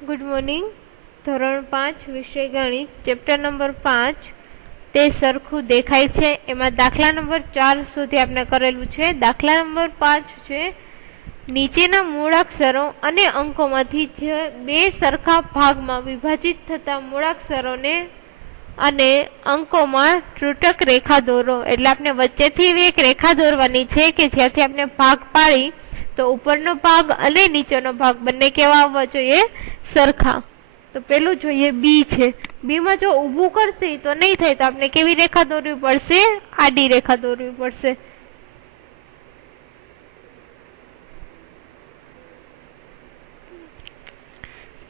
Good morning. ધોરણ 5 વિષય ગણિત ચેપ્ટર નંબર 5 તે સરખું દેખાય છે એમાં દાખલા નંબર 4 સુધી આપણે કરેલું છે। દાખલા નંબર 5 છે નીચેના મૂળાક્ષરો અને અંકોમાંથી જે બે સરખા ભાગમાં વિભાજિત થતા મૂળાક્ષરોને અને અંકોમાં ત્રુટક રેખા દોરો। એટલે આપણે વચ્ચેથી એક રેખા દોરવાની છે કે જ્યાંથી આપણે ભાગ પાડી તો ઉપરનો ભાગ અને નીચેનો ભાગ બંને કેવા આવવા જોઈએ? સરખા। તો પેલું જોઈએ બી છે। બી માં જો ઊભું કરશે તો નહીં થાય, તો આપણે કેવી રેખા દોરવી પડશે? આડી રેખા દોરવી પડશે।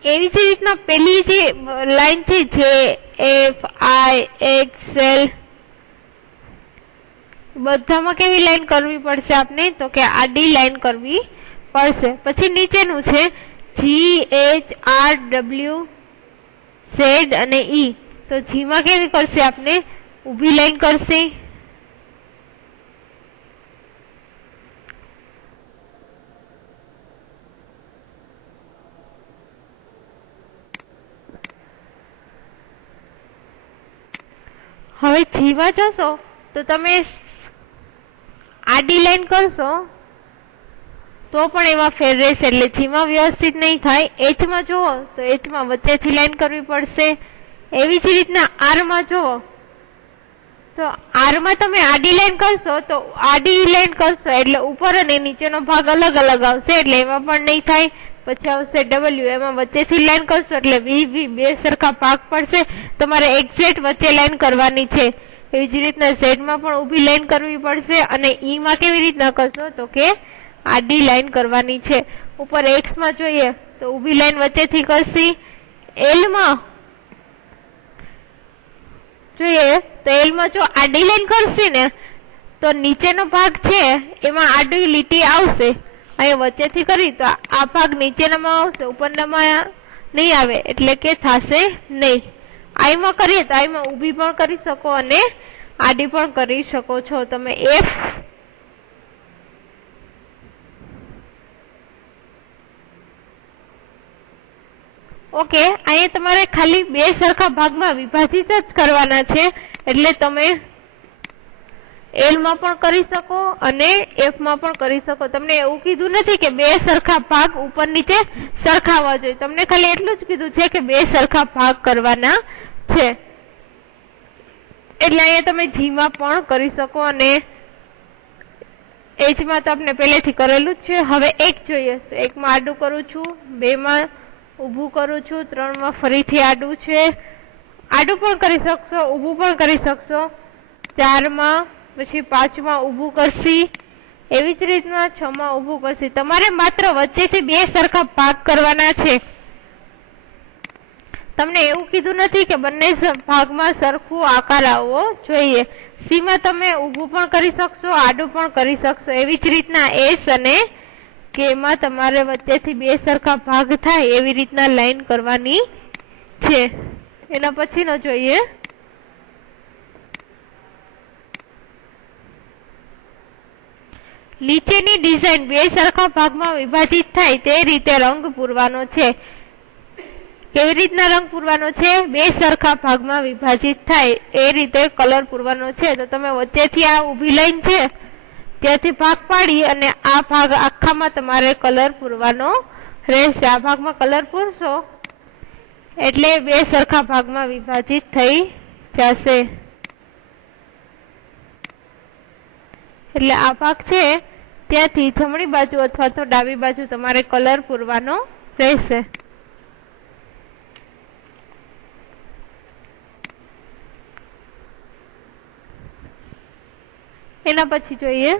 એવી જ રીતના પેલી જે લાઈન છે જે એફ આઈ એક્સએલ બધામાં કેવી લાઈન કરવી પડશે આપણે? તો કે આડી લાઈન કરવી પડશે। પછી નીચેનું છે G H R W Z અને ઈ, તો જી માં કેવી કરશે આપણે? ઊભી લાઈન કરશે। હવે જી માં જોશો તો તમે આડી લાઈન કરશો તો પણ એમાં ફેર રહેશે, એટલે જી માં વ્યવસ્થિત નહીં થાય। એચ માં જુઓ તો એચ માં વચ્ચેથી લાઈન કરવી પડશે। એવી જ રીતના આર માં જુઓ તો આર માં તમે આડી લાઈન કરશો તો આડી લાઈન કરશો એટલે ઉપર અને નીચેનો ભાગ અલગ અલગ આવશે, એટલે એમાં પણ નહીં થાય। પછી આવશે ડબલ્યુ, એમાં વચ્ચેથી લાઈન કરશો એટલે વી વી બે સરખા ભાગ પડશે। તમારે એક્ઝેક્ટ વચ્ચે લાઈન કરવાની છે। એવી જ રીતના ઝેડ માં પણ ઊભી લાઈન કરવી પડશે અને ઈ માં કેવી રીતના કરશો? તો કે આડી લાઈન કરવાની છે। ઉપર એક્સ માં જોઈએ તો ઊભી લાઈન વચ્ચેથી કરશી। એલ માં જોઈએ તો એલ માં જો આડી લાઈન કરશી ને તો નીચેનો ભાગ છે એમાં આડી લીટી આવશે। અહીંયા વચ્ચેથી કરી તો આ ભાગ નીચેનામાં આવશે, ઉપરનામાં નહીં આવે, એટલે કે થશે નહીં। આઈ માં કરીએ તો આઈ માં ઊભી પણ કરી શકો અને આડી પણ કરી શકો છો તમે। એફ ઓકે, અહીંયા તમારે ખાલી બે સરખા ભાગમાં વિભાજિત જ કરવાના છે, એટલે તમે એલ માં પણ કરી શકો અને એફ માં પણ કરી શકો। તમને એવું કીધું નથી કે બે સરખા ભાગ ઉપર નીચે સરખા હોવા જોઈએ, તમને ખાલી એટલું જ કીધું છે કે બે સરખા ભાગ કરવાના છે। એટલે અહીંયા તમે જી માં પણ કરી શકો અને એચ માં તો આપણે પહેલેથી કરેલું જ છે। હવે એક જોઈએ તો એક માં આડું કરું છું, બે માં ઊભું કરું છું, 3 માં ફરીથી આડું છે, આડું પણ કરી શકશો, ઊભું પણ કરી શકશો, 4 માં પછી 5 માં ઊભું કરશી, એવી જ રીતના 6 માં ઊભું કરશી। તમારે માત્ર વચ્ચેથી બે સરખા ભાગ કરવાના છે। તમને એવું કીધું નથી કે બંને ભાગમાં સરખું આકાર આવવો જોઈએ। સી માં તમે ઊભું પણ કરી શકશો, આડું પણ કરી શકશો। એવી જ રીતના એસ અને કે માં તમારે વચ્ચેથી બે સરખા ભાગ થાય એવી રીતના લાઈન કરવાની છે। એના પછીનો જોઈએ નીચેની ડિઝાઇન બે સરખા ભાગમાં વિભાજિત થાય તે રીતે રંગ પૂરવાનો છે। કેવી રીતના રંગ પૂરવાનો છે? બે સરખા ભાગમાં વિભાજિત થાય એ રીતે કલર પૂરવાનો છે। તો તમે વચ્ચેથી આ ઊભી લાઈન છે ત્યાંથી ભાગ પાડી અને આ ભાગ આખામાં તમારે કલર પૂરવાનો રહેશે। આ ભાગમાં કલર પૂરશો એટલે બે સરખા ભાગમાં વિભાજિત થઈ જશે। એટલે આ ભાગ છે ત્યાંથી જમણી બાજુ અથવા તો ડાબી બાજુ તમારે કલર પૂરવાનો રહેશે। એના પછી જોઈએ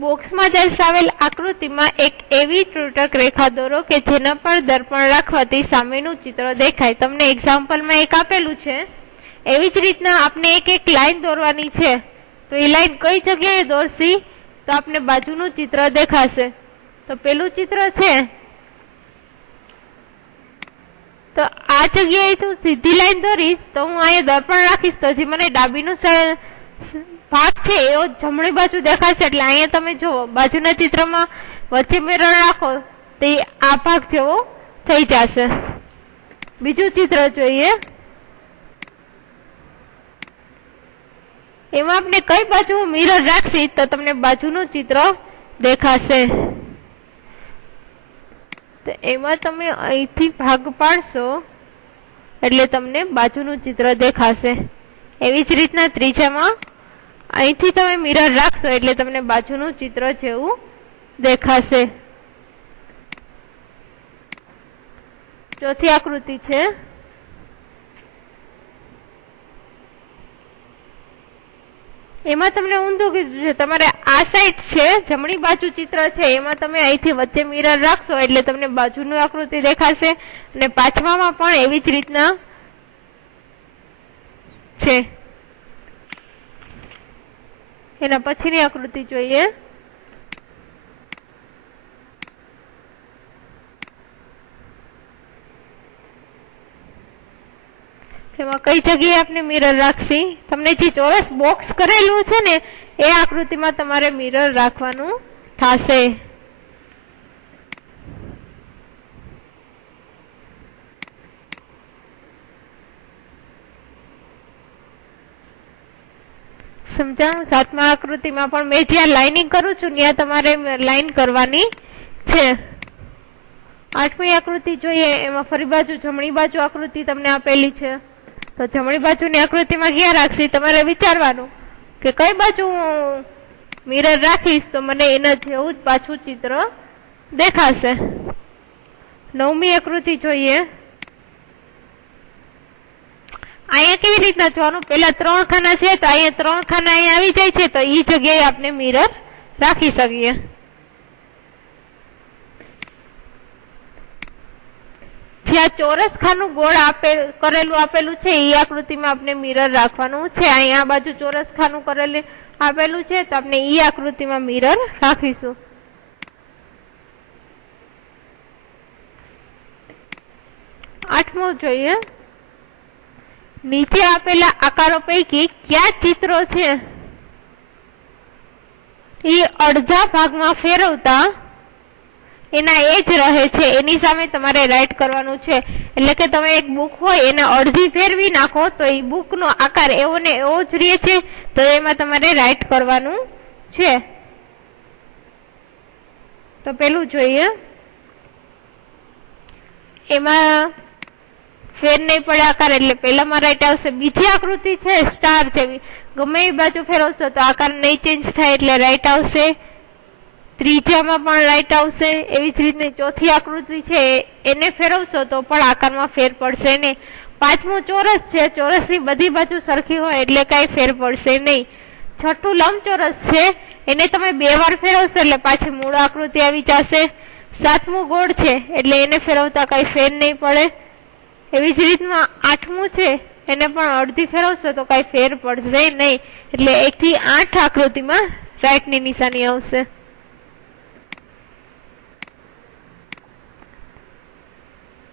બોક્સમાં દર્શાવેલ આકૃતિમાં એક એવી ત્રુટક રેખા દોરો કે જેના પર દર્પણ રાખવાથી સામેનું ચિત્ર દેખાય। તમને એક્ઝામ્પલમાં એક આપેલું છે, એવી જ રીતના આપણે એક એક લાઈન દોરવાની છે। તો એ લાઈન કઈ જગ્યાએ દોરશી? તો આપણે બાજુનું ચિત્ર દેખાશે। તો પેલું ચિત્ર છે તો આ જગ્યાએ હું સીધી લાઈન દોરીશ તો હું અહીંયા દર્પણ રાખીશ તો જે મને ડાબીનું ભાગ છે એવો જમણી બાજુ દેખાશે। એટલે અહીંયા તમે જુઓ બાજુના ચિત્રમાં વચ્ચે મિરર રાખો તે આ ભાગ જેવો થઈ જશે. બીજું ચિત્ર જોઈએ. એમાં આપણે કઈ બાજુ મિરર રાખશી તો તમને બાજુનું ચિત્ર દેખાશે. તો એમાં તમે અહીંથી ભાગ પાડશો એટલે તમને બાજુનું ચિત્ર દેખાશે. એવી જ રીતના ત્રીજામાં અહીંથી તમે મિરર રાખશો એટલે તમને બાજુનું ચિત્ર જેવું દેખાશે. ચોથી આકૃતિ છે. એમાં તમને ઊંધું કીધું છે. તમારે આ સાઈડ છે જમણી બાજુ ચિત્ર છે એમાં તમે અહીંથી વચ્ચે મિરર રાખશો એટલે તમને બાજુની આકૃતિ દેખાશે. અને પાંચમામાં પણ એવી જ રીતના છે. એના પછીની આકૃતિ જોઈએ. એમાં કઈ જગ્યાએ આપણે મિરર રાખશી તમને જે ચોરસ બોક્સ કરેલું છે ને એ આકૃતિમાં તમારે મિરર રાખવાનું થશે. સમજાણું. સાતમા આકૃતિમાં પણ મેં જ્યાં લાઇનિંગ કરું છું ત્યાં તમારે લાઈન કરવાની છે. આઠમી આકૃતિ જોઈએ. એમાં ફરી બાજુ જમણી બાજુ આકૃતિ તમને આપેલી છે. તો જમણી બાજુની આકૃતિમાં ક્યાં રાખશી તમારે વિચારવાનું કે કઈ બાજુ હું મિરર રાખીશ તો મને એના જેવું જ પાછું ચિત્ર દેખાશે. નવમી આકૃતિ જોઈએ. અહીંયા કેવી રીતના જોવાનું, પેલા 3 ખાના છે તો અહીંયા 3 ખાના અહીંયા આવી જાય છે તો એ જગ્યાએ આપણે મિરર રાખી શકીએ. જ્યાં ચોરસ ખાનું ગોળ કરેલું આપેલું છે એ આકૃતિમાં આપણે મિરર રાખવાનું છે. અહીંયા આ બાજુ ચોરસ ખાનું કરેલું આપેલું છે તો આપણે એ આકૃતિમાં મિરર રાખીશું. આઠમો જોઈએ. નીચે આપેલા આકારો પૈકી કયા ચિત્રો છે એ અડધા ભાગમાં ફેરવતા એના એ જ રહે છે એની સામે તમારે રાઈટ કરવાનું છે. એટલે કે તમે એક બુક હોય એને અડધી ફેરવી નાખો તો એ બુકનો આકાર એવો ને એવો જ રહે છે તો એમાં તમારે રાઈટ કરવાનું છે. તો પેલું જોઈએ. એમાં ફેર નહીં પડે આકાર એટલે પેલામાં રાઈટ આવશે. બીજી આકૃતિ છે સ્ટાર જેવી, ગમે એ બાજુ ફેરવશો તો આકાર નહીં ચેન્જ થાય એટલે રાઈટ આવશે. ત્રીજામાં પણ રાઈટ આવશે. એવી જ રીતે ચોથી આકૃતિ છે એને ફેરવશો તો પણ આકારમાં ફેર પડશે નહીં. પાંચમું ચોરસ છે. ચોરસની બધી બાજુ સરખી હોય એટલે કઈ ફેર પડશે નહીં. છઠ્ઠું લંબચોરસ છે એને તમે 2 વાર ફેરવશો એટલે પાછી મૂળ આકૃતિ આવી જશે. સાતમું ગોળ છે એટલે એને ફેરવતા કઈ ફેર નહીં પડે. એવી જ રીતના આઠમું છે એને પણ અડધી ફેરવશો તો કઈ ફેર પડશે નહીં એટલે 1 થી 8 આકૃતિમાં રાઈટ ની નિશાની આવશે.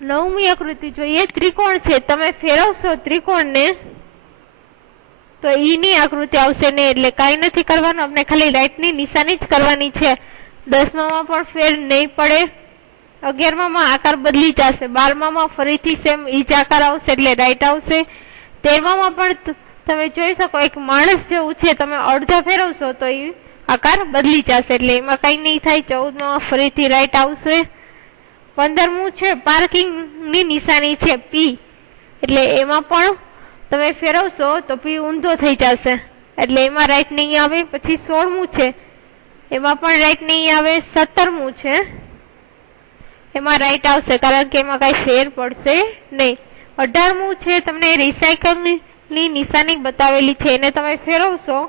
નવમી આકૃતિ જોઈએ. ત્રિકોણ છે. તમે ફેરવશો ત્રિકોણને તો ઈની આકૃતિ આવશે ને એટલે કઈ નથી કરવાનું, આપણે ખાલી રાઈટ ની નિશાની જ કરવાની છે. 10માં પણ ફેર નહીં પડે. 11માં આકાર બદલી જશે. 12માં ફરીથી સેમ ઈ જ આકાર આવશે એટલે રાઈટ આવશે. 13માં પણ તમે જોઈ શકો એક માણસ જેવું છે, તમે અડધા ફેરવશો તો એ આકાર બદલી જશે એટલે એમાં કઈ નહીં થાય. 14માં ફરીથી રાઈટ આવશે. 15મું છે પાર્કિંગ ની નિશાની છે પી એટલે એમાં પણ તમે ફેરવશો તો પી ઊંધો થઈ જશે એટલે એમાં રાઈટ નહીં આવે. પછી 16મું છે એમાં પણ રાઈટ નહીં આવે. 17મું છે એમાં રાઈટ આવશે કારણ કે એમાં કઈ ફેર પડશે નહીં. 18મું છે તમને રિસાયકલ ની નિશાની બતાવેલી છે એને તમે ફેરવશો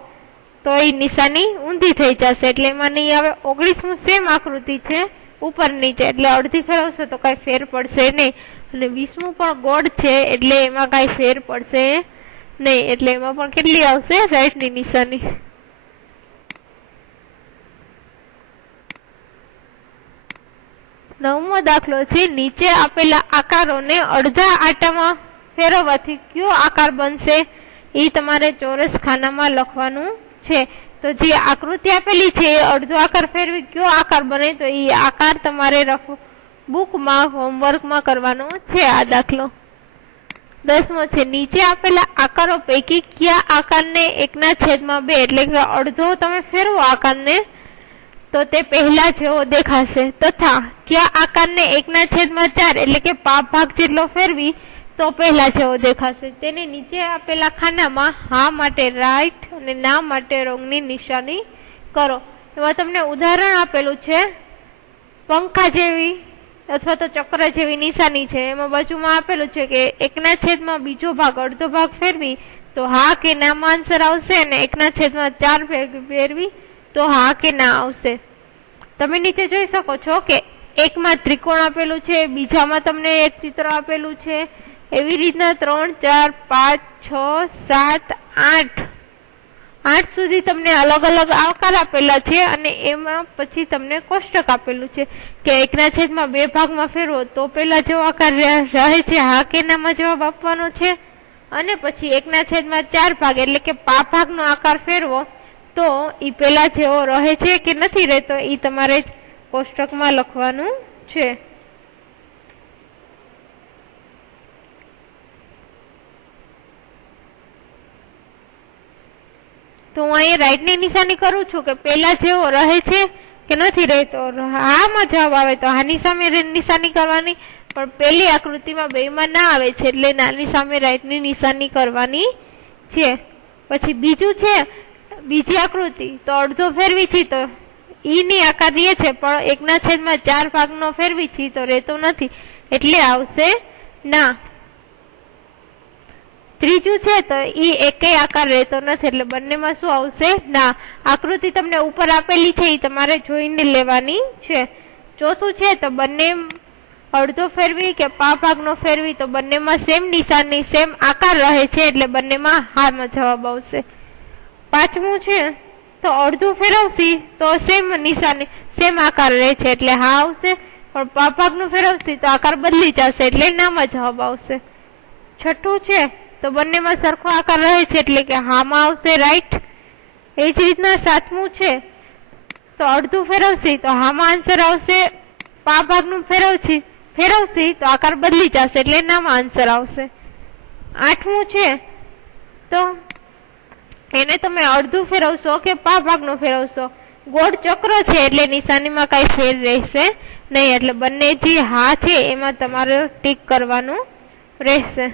તો એ નિશાની ઊંધી થઈ જશે એટલે એમાં નહીં આવે. 19મું સેમ આકૃતિ છે ઉપર નીચે એટલે અડધી ફેરવશો તો કઈ ફેર પડશે નહીં. અને 20મું પણ ગોળ છે એટલે એમાં કઈ ફેર પડશે નહીં એટલે એમાં પણ કેટલી આવશે રાઈટ ની નિશાની. નવમો દાખલો છે. નીચે આપેલા આકારોને અડધા આટામાં ફેરવવાથી કયો આકાર બનશે એ તમારે ચોરસ ખાનામાં લખવાનું છે. तो जे आकृति आपेली छे अर्धो आकार फेरवी क्यो आकार बने तो ई आकार तमारे रफ बुक में होमवर्क में करवानो छे। आ दाखलो 10मो छे नीचे आपेला आकारो पैकी क्या आकार ने 1/2 एटले के अर्धो तमे फेरवो आकार ने तो ते पहला जेवो देखाशे तथा क्या आकार ने 1/4 एटले के पाप भाग जेटलो फेरवी तो पहला जेवो देखाशे। तेने नीचे आपेला खानामां हा माटे राइट अने ना माटे रोंगनी निशानी करो। एमां तमने उदाहरण आपेलुं छे पंखा जेवी अथवा तो चक्र जेवी निशानी छे। एमां बाजुमां आपेलुं छे के 1/2 भाग अर्धो भाग फेरवी तो हा के ना मां आंसर आवशे अने 1/4 फेरवी तो हा के ना आवशे। तमे नीचे जोई शको छो के एक में त्रिकोण आपेलुं छे, बीजामां तमने एक चित्र आपेलुं छे, एवी रीतना 3, 4, 5, 6, 7, 8 सुधी तमने अलग अलग आकार आपेला छे अने एमां पछी तमने कोष्टक आपेलुं छे के 1/2 भागमां फेरवो तो पेला जेवो आकार रहे छे हा के नामां जवाब आपवानो छे अने पछी 1/4 भाग एटले के पाप भागनो आकार फेरवो तो ई पेला जेवो रहे छे के नथी रहेतो ई तमारे कोष्टकमां लखवानुं छे। तो हूँ अहीं राइट नी निशानी करूं छूं के पेला जेवो रहे छे के नथी रहेतो। हा में जवाब आवे तो हानी सामे निशानी करवानी पण पेली आकृतिमां बेयमां ना आवे छे એટલે નાની સામે રાઈટ ની નિશાની કરવાની છે। પછી બીજું છે બીજી આકૃતિ તો અડધો ફેરવી છે તો ઈ ની આકાર એ છે પણ 1/4 ભાગનો ફેરવી છે તો રહેતો નથી એટલે આવશે ના। ત્રીજું છે તો ઈ એકેય આકાર રહેતો નથી એટલે બંનેમાં શું આવશે ના। આકૃતિ તમને ઉપર આપેલી છે ઈ તમારે જોઈને લેવાની છે। ચોથું છે તો બંને અડધો ફેરવી કે પા ભાગનો ફેરવી તો બંનેમાં સેમ નિશાની સેમ આકાર રહે છે એટલે બંનેમાં હામાં જવાબ આવશે। પાંચમું છે તો અડધું ફેરવશી તો સેમ નિશાની સેમ આકાર રહે છે એટલે હા આવશે પણ પા ભાગનું ફેરવશી તો આકાર બદલી જશે એટલે નામાં જવાબ આવશે। છઠ્ઠું છે तो बने में सरखो आकार रहे छे एटले के हा में आवशे राइट। ए ज रीतना सातमું छे तो अर्धुं फेरवशी तो हा में आंसर आवशे, पा भागनुं फेरवशी तो आकार बदली जशे एटले ना में आंसर आवशे। आठमुं छे तो एने तमे अर्धुं फेरवशो के पा भागनुं फेरवशो गोળ चक्र छे एटले निशानीमां काई फेर रहेशे नहीं एटले बंने जे हा छे एमां तमारे टीक करवानुं रहेशे।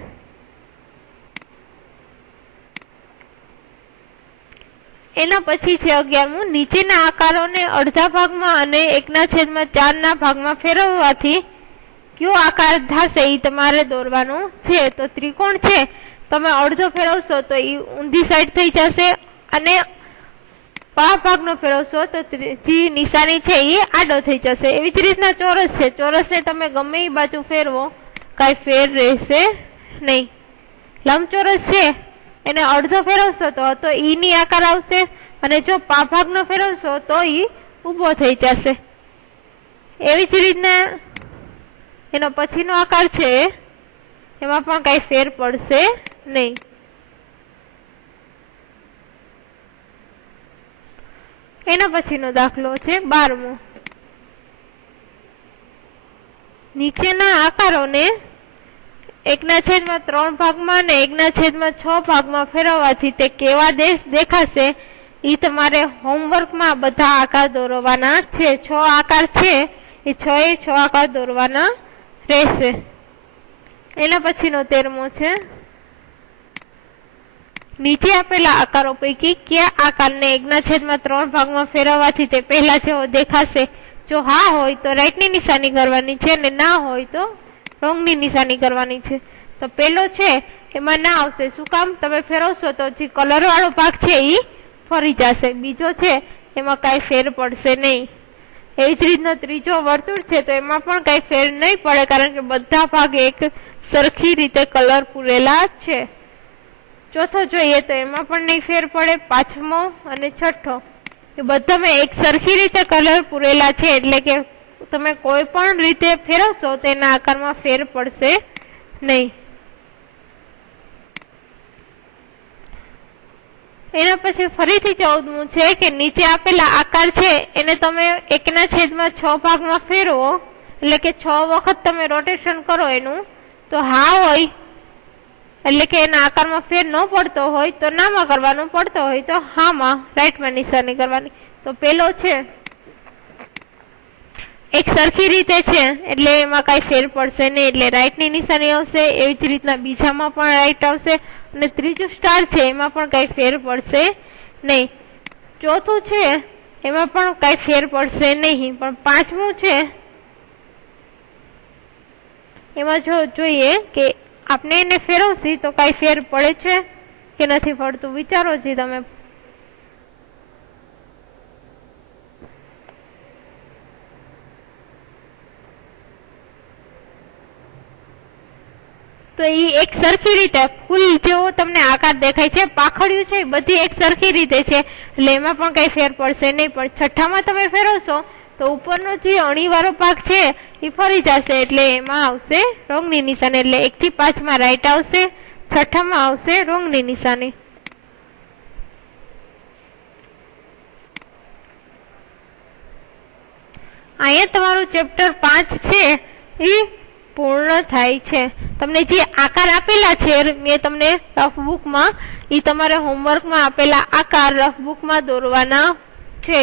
एना पछी छे 11मुं नीचेना आकारोने अर्धा भागमां अने 1/4 ना भागमां फेरववाथी क्यो आकार थशे ई तमारे दौरवानो छे। तो त्रिकोण छे तमे अर्धो फेरवशो तो ई ऊंधी साइड थई जशे अने पा भागनो फेरवशो तो जी निशानी छे ई आडो थई जशे। एवी ज रीतना चौरस छे, चौरसने तमे गमे ई बाजु फेरवो काई फेर रहेशे नहीं। लंबचौरस छे एने अर्धो फेरवशो तो ई नी आकार आवशे अने जो पा भागनो फेरवशो तो ई ऊभो थई जशे। एवी ज रीतना एनो पछीनो आकार छे एमां पण काई फेर पड़शे नहीं। एना पछीनो दाखलो छे 12मो नीचेना आकारोने 1/3 भागमां ने 1/6 भागमां फेरववाथी ते केवा देखाशे ई तमारे होमवर्क में बधा आकार दौरवाना छे। 6 आकार छे ए 6 आकार दौरवाना रहेशे। एना पछीनो 13मो छे नीचे आपेला आकारो पैकी क्या आकार ने 1/3 भागमां फेरववाथी ते पहला जेवो देखाशे। जो हा होय तो राइट नी निशानी करवानी छे ने ना होय तो रोंग नी निशानी करवानी छे। तो पेलो छे एमां ना आवशे शुं काम तमे फेरवशो तो जे कलर वाळो भाग छे ई फरी जशे। बीजो छे एमां काई फेर पड़शे नहीं। एवी ज रीतना त्रीजो वर्तुळ छे तो एमां पण काई फेर नहीं पड़े कारण के बधा भाग एक सरखी रीते कलर पूरेला छे। चौथो जोईए तो एमां पण नहीं फेर पड़े। पांचमो अने छठ्ठो ए बधामां एक सरखी रीते कलर पूरेला छे एटले के तमे कोई पण रीते फेरवशो तेना आकारमां फेर पड़शे नहीं। એના પછી ફરીથી 14મું છે કે નીચે આપેલા આકાર છે એને તમે 1/6 ભાગમાં ફેરવો, એટલે કે 6 વખત તમે રોટેશન કરો એનું, તો હા હોય એટલે કે એના આકારમાં ફેર ન પડતો હોય તો નામાં કરવાનું, પડતો હોય તો હામાં રાઈટમાં નિશાની કરવાની. તો પેલો છે એક સરખી રીતે છે એટલે એમાં કઈ ફેર પડશે નહીં, એટલે રાઈટની નિશાની આવશે. એવી જ રીતના બીજામાં પણ રાઈટ આવશે, અને ત્રીજું સ્ટાર છે એમાં પણ કઈ ફેર પડશે નહીં. ચોથું છે એમાં પણ કઈ ફેર પડશે નહીં, પણ 5મું છે એમાં જો જોઈએ કે આપણે એને ફેરવશી તો કઈ ફેર પડે છે કે નથી પડતું, વિચારો જી તમે. તો એ એક સરખી રીતે ફૂલ જેવો તમને આકાર દેખાય છે, પાખડિયું છે બધી એક સરખી રીતે છે એટલે એમાં પણ કઈ ફેર પડશે નહીં. પણ છઠ્ઠામાં તમે ફેરવશો તો ઉપરનો જે અણીવાળો ભાગ છે એ ફરી જશે, એટલે એમાં આવશે રોંગની નિશાની. એટલે 1 થી 5માં રાઈટ આવશે, છઠ્ઠામાં આવશે રોંગની નિશાની. અહીંયા તમારું ચેપ્ટર 5 છે એ પૂર્ણ થાય છે. તમને જે આકાર આપેલા છે મેં તમને રફ બુકમાં, એ તમારે હોમવર્કમાં આપેલા આકાર રફ બુકમાં દોરવાના છે.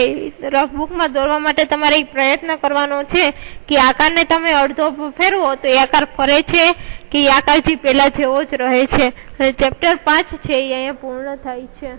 રફ બુકમાં દોરવા માટે તમારે પ્રયત્ન કરવાનો છે કે આકારને તમે અડધો ફેરવો તો એ આકાર ફરે છે કે એ આકાર જે પેલા જેવો જ રહે છે. ચેપ્ટર 5 છે એ અહીંયા પૂર્ણ થાય છે.